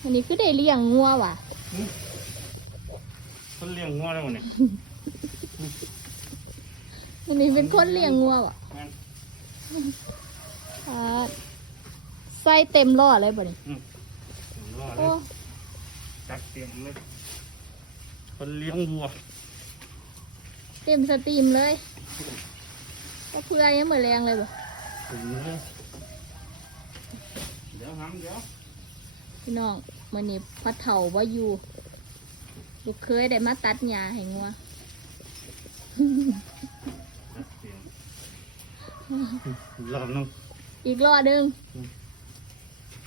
อันนี้คือได้เลี้ยงงัวว่ะคนเลี้ยงงัวแล้วเนี่ยอันนี้เป็นคนเลี้ยงงัวว่ะแม่นอ่าใส่เต็มล้อเลยบ่นี่อืมรอเลโอ้ยจัดเตรียมเลยคนเลี้ยงวัว เต็มสตรีมเลยก็เพื่อยังเหมือนแรงเลยบ่ถึงเลยเดี๋ยวหำเดี๋ยวพี่น้องมื้อนี้พระเฒ่าว่าอยู่ลูกเคยได้มาตัดหญ้าให้งัวจัดเตรียมรอบนึงอีกรอบหนึงอืม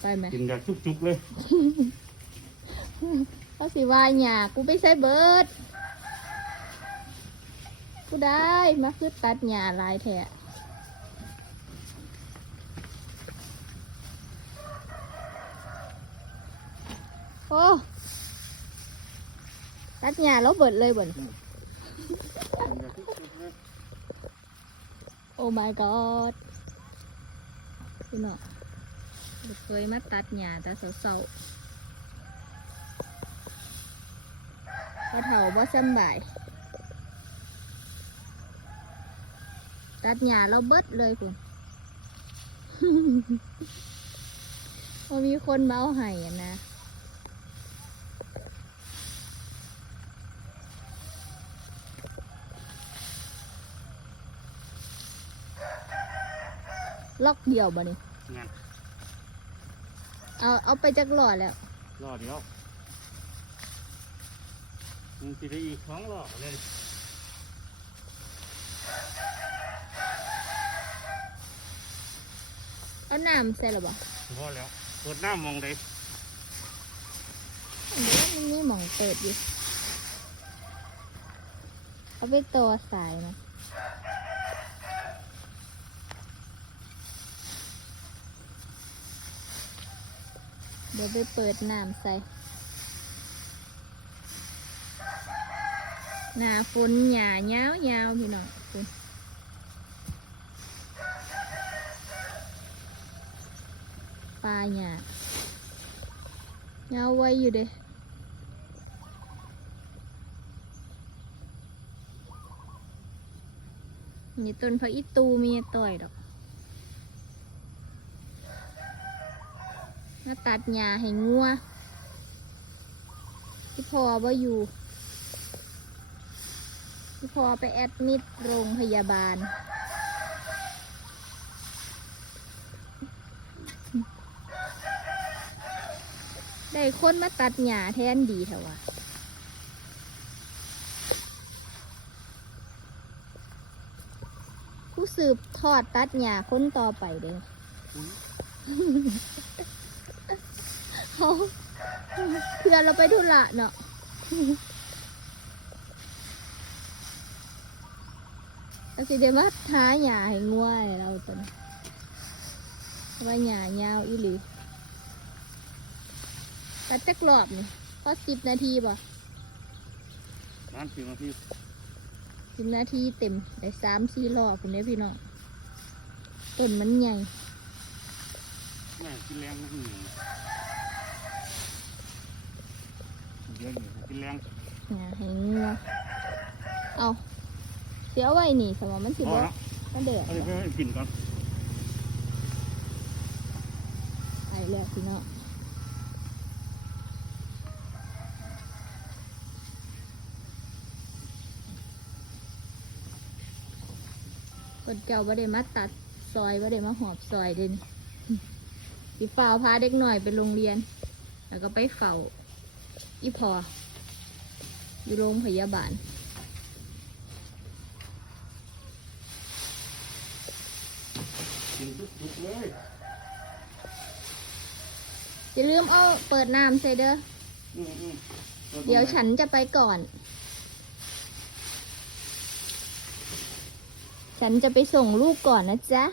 ไปไหมกินแบบจุกๆเลยเขาสิว่าหญ้ากูไปใส่เบิดกูได้มาคือตัดหญ้าหลายแท้ โอ้ตัดหญ้าแล้วเบิดเลยบ่นกินแบบจุกๆเลยโอ้ my god พี่น้องเคยมาตัดหญ้าแต่เศร้าๆพอเฒ่าบ่สำบาย ตัดหญ้าเราเบิดเลยคุณพอมีคนเอาให้นะ ล็อกเดียวบ่นี่งั้นเอาเอาไปจักหลอดแล้ว รอเดียวมึงสิได้อีกครั้งรอเลยเอาน้ำใส่หรอบ่พอแล้วเปิดหน้ามองเลยอันนี้มันมีหมองเปิดอยู่เอาไปต่อสายนะ เดี๋ยวไปเปิดน้ำใส่หน้าฝนหยายาวยาวๆพี่น้องคุณปลาหยายาวไว้อยู่เด้นี่ต้นพระอิตูมีต่อยดอก มาตัดหญ้าให้งัวที่พอว่าอยู่ที่พอไปแอดมิดโรงพยาบาลได้คนมาตัดหญ้าแทนดีเถอะวะผู้สืบทอดตัดหญ้าคนต่อไปเด้อ เขาเพื่อนเราไปธุระเนาะเราสิเดี๋ยวมาหาหญ้าให้งัวให้เราตอนว่าหญ้ายาวอีหลีตัดจักรอบนี่พอสิบนาทีป่ะร้านสิมาพี่สิบนาทีเต็มได้สามสี่รอบคุณเนี่ยพี่น้องต้นมันใหญ่แม่กินแรงนะ อืมเดี๋ยวอยู่กินแรงหญ้าให้งัวเอาเสียไว้นี่สมมติมันสิพบ่อแล้วมันเดือดเอาไปให้กินก่อนไปแล้วพี่น้องคนเก่าบ่ได้มาตัดซอยบ่ได้มาหอบซอยเด่นสีฝ่าวพาเด็กหน่อยไปโรงเรียน แล้วก็ไปเฝ้า อีพอ อยู่โรงพยาบาลกินทุกๆเลยอย่าลืมเอาเปิดน้ำใส่เด้อ อืมอืมเดี๋ยวฉันจะไปก่อน ฉันจะไปส่งลูกก่อนนะจ๊ะ